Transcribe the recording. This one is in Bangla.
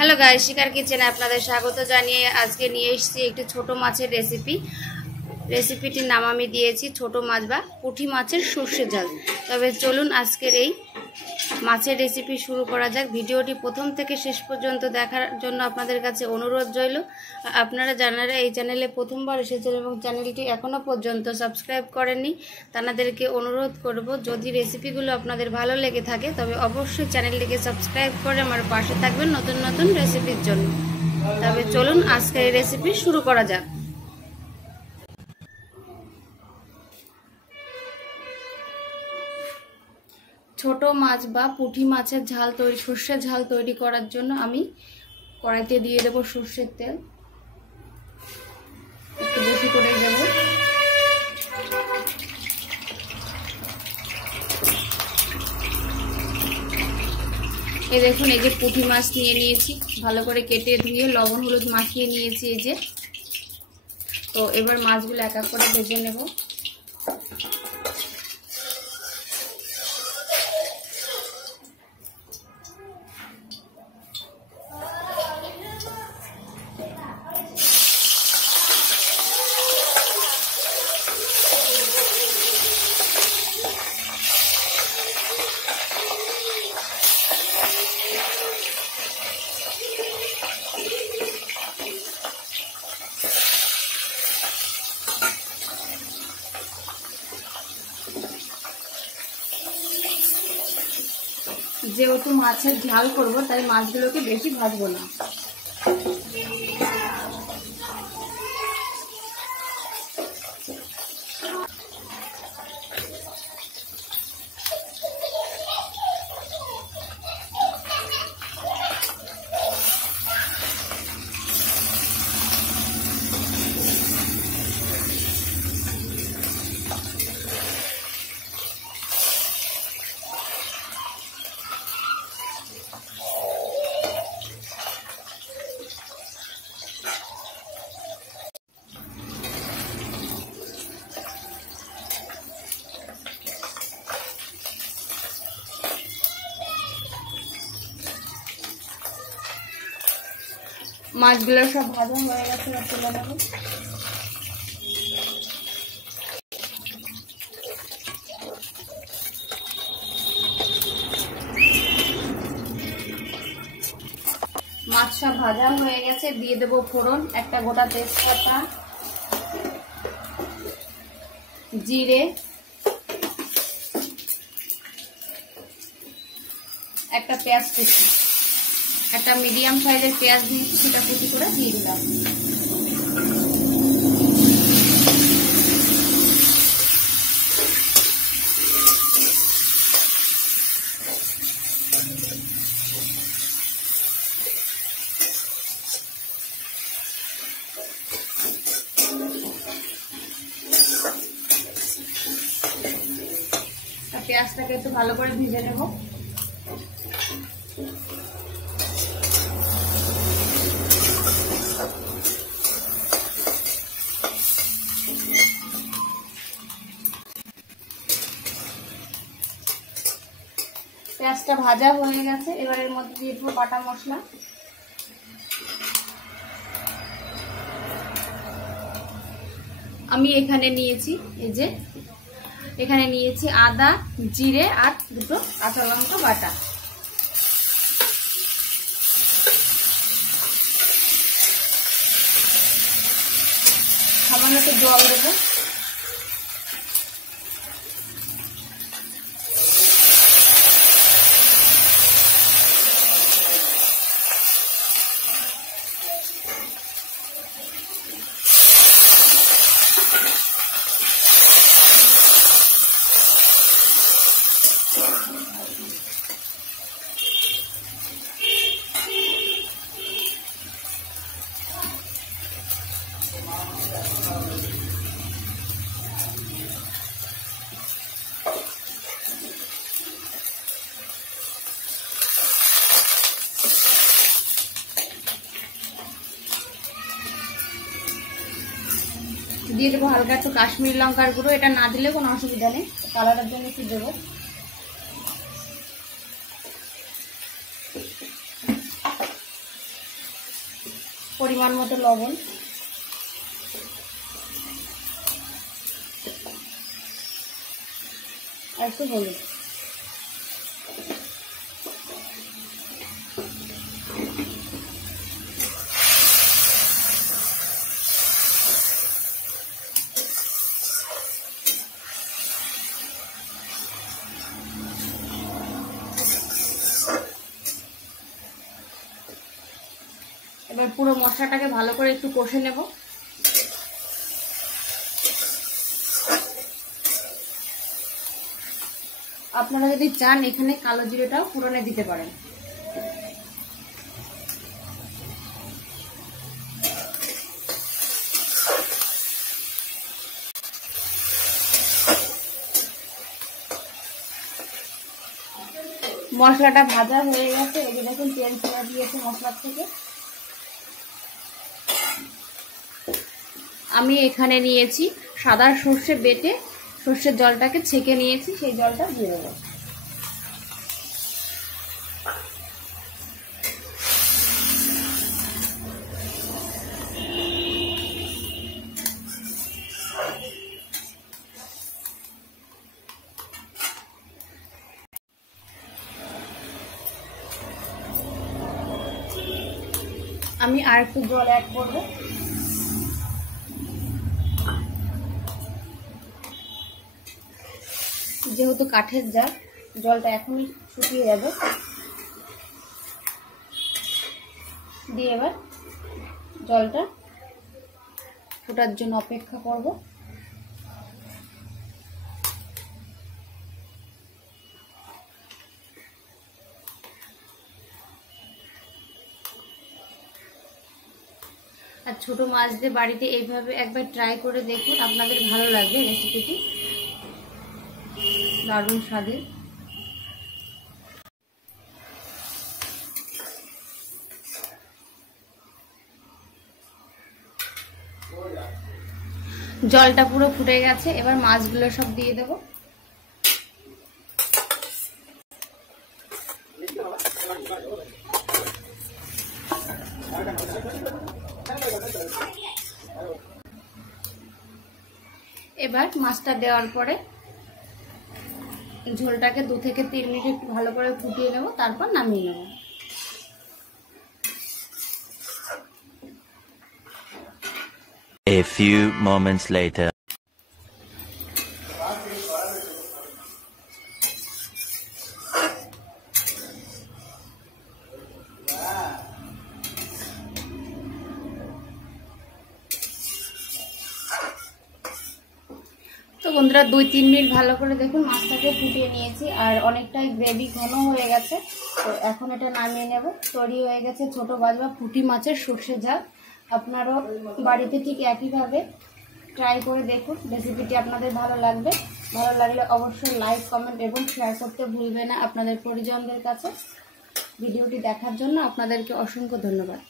हेलो गाइस, शिखार किचेने आपनादेर स्वागत जानिए आज के निये एसेछि एकटी छोटो माछेर रेसिपिटिर नाम आमि दियेछि छोटो माछ बा पुठी माछेर सर्षे झाल। तबे चलुन आजकेर एई माछेर रेसिपि शुरू करा जाक। भिडियोटी प्रथम थेके शेष पर्यन्त देखार जोन्नो आपनादेर काछे अनुरोध रइल। आपनारा जानारा एई चैनेले प्रथमबार एसेछेन एबं चैनेलटी एखोनो पर्यन्त सबस्क्राइब करेननि तादेरके अनुरोध करब, यदि रेसिपिगुलो आपनादेर भालो लेगे थाके तबे अवश्यई चैनेलटिके सबस्क्राइब करे आमार पाशे थाकबेन नतुन नतुन रेसिपिर जोन्नो। तबे चलुन आजकेर एई रेसिपि शुरू करा जाक। छोटो माछ बा पुठी माछेर झाल तैरी सर्षे झाल तैरी करार जोन्नो आमी कड़ाइते दिए देब सर्षेर तेल, एकटु बेशी करे देब। এই দেখুন এই যে পুঁটি মাছ নিয়ে নিয়েছি, ভালো করে কেটে ধুয়ে লবণ হলুদ মাখিয়ে নিয়েছি এই যে। তো এবার মাছগুলো এক এক করে ভেজে নেব। যেহেতু মাছের ঝাল করব তাই মাছগুলোকে বেশি ভাজবো না। মাছগুলো সব ভাজা হয়ে গেছে, তুলে নেব। মাছ সব ভাজা হয়ে গেছে, দিয়ে দেব ফোড়ন, একটা গোটা তেজপাতা, জিরে, একটা পেঁয়াজ কুচি, একটা মিডিয়াম সাইজের পেঁয়াজ দিয়েছি, সেটা কুচি করে দিয়ে দিলাম। পেঁয়াজটাকে একটু ভালো করে ভেজে নেব। পেঁয়াজটা ভাজা হয়ে গেছে, এবার এর মধ্যে দিয়ে দেবো বাটা মশলা। আমি এখানে নিয়েছি এই যে এখানে নিয়েছি আদা, জিরে আর দুটো কাঁচা লঙ্কা বাটা। সামান্য একটু জল দেবো। দিয়ে দেবো হালকা একটু কাশ্মীরি লঙ্কার গুঁড়ো, এটা না দিলে কোনো অসুবিধা নেই, কালারের জন্য একটু দেবো। পরিমাণ মতো লবণ, আর একটু হলুদ। এবার পুরো মশলাটাকে ভালো করে একটু কষে নেব। আপনারা যদি চান এখানে কালো জিরেটাও ফোড়নে দিতে পারেন। মশলাটা ভাজা হয়ে গেছে, এই যে দেখুন তেল ছেড়ে দিয়েছে মশলার থেকে। আমি এখানে নিয়েছি সাদা সর্ষে বেটে সর্ষের জলটাকে ছেঁকে নিয়েছি, সেই জলটা দিয়ে দেবো। আমি আর একটু জল অ্যাড করব। যেহেতু কাঠের জার, জলটা এখনই শুকিয়ে যাবে। দিয়ে এবার জলটা ফোটার জন্য অপেক্ষা করব। আর ছোট মাছ দিয়ে বাড়িতে এইভাবে একবার ট্রাই করে দেখুন, আপনাদের ভালো লাগবে রেসিপিটি, দারুণ স্বাদের। জলটা পুরো ফুটে গেছে, এবার মাছগুলো সব দিয়ে দেব। এবার মাছটা দেওয়ার পরে ঝোলটাকে 2 থেকে 3 মিনিট একটু ভালো করে ফুটিয়ে নেব, তারপর নামিয়ে নেব। A few moments later. তো বন্ধুরা 2-3 মিনিট ভালো করে দেখুন মাছটাকে ফুটিয়ে নিয়েছি, আর অনেকটাই গ্রেভি ঘন হয়ে গেছে। তো এখন এটা নামিয়ে নেব। তৈরি হয়ে গেছে ছোট মাছ বা পুঁটি মাছের সর্ষে ঝাল। আপনারাও বাড়িতে ঠিক একইভাবে ট্রাই করে দেখুন, রেসিপিটি আপনাদের ভালো লাগবে। ভালো লাগলে অবশ্যই লাইক, কমেন্ট এবং শেয়ার করতে ভুলবেন না আপনাদের পরিজনদের কাছে। ভিডিওটি দেখার জন্য আপনাদেরকে অসংখ্য ধন্যবাদ।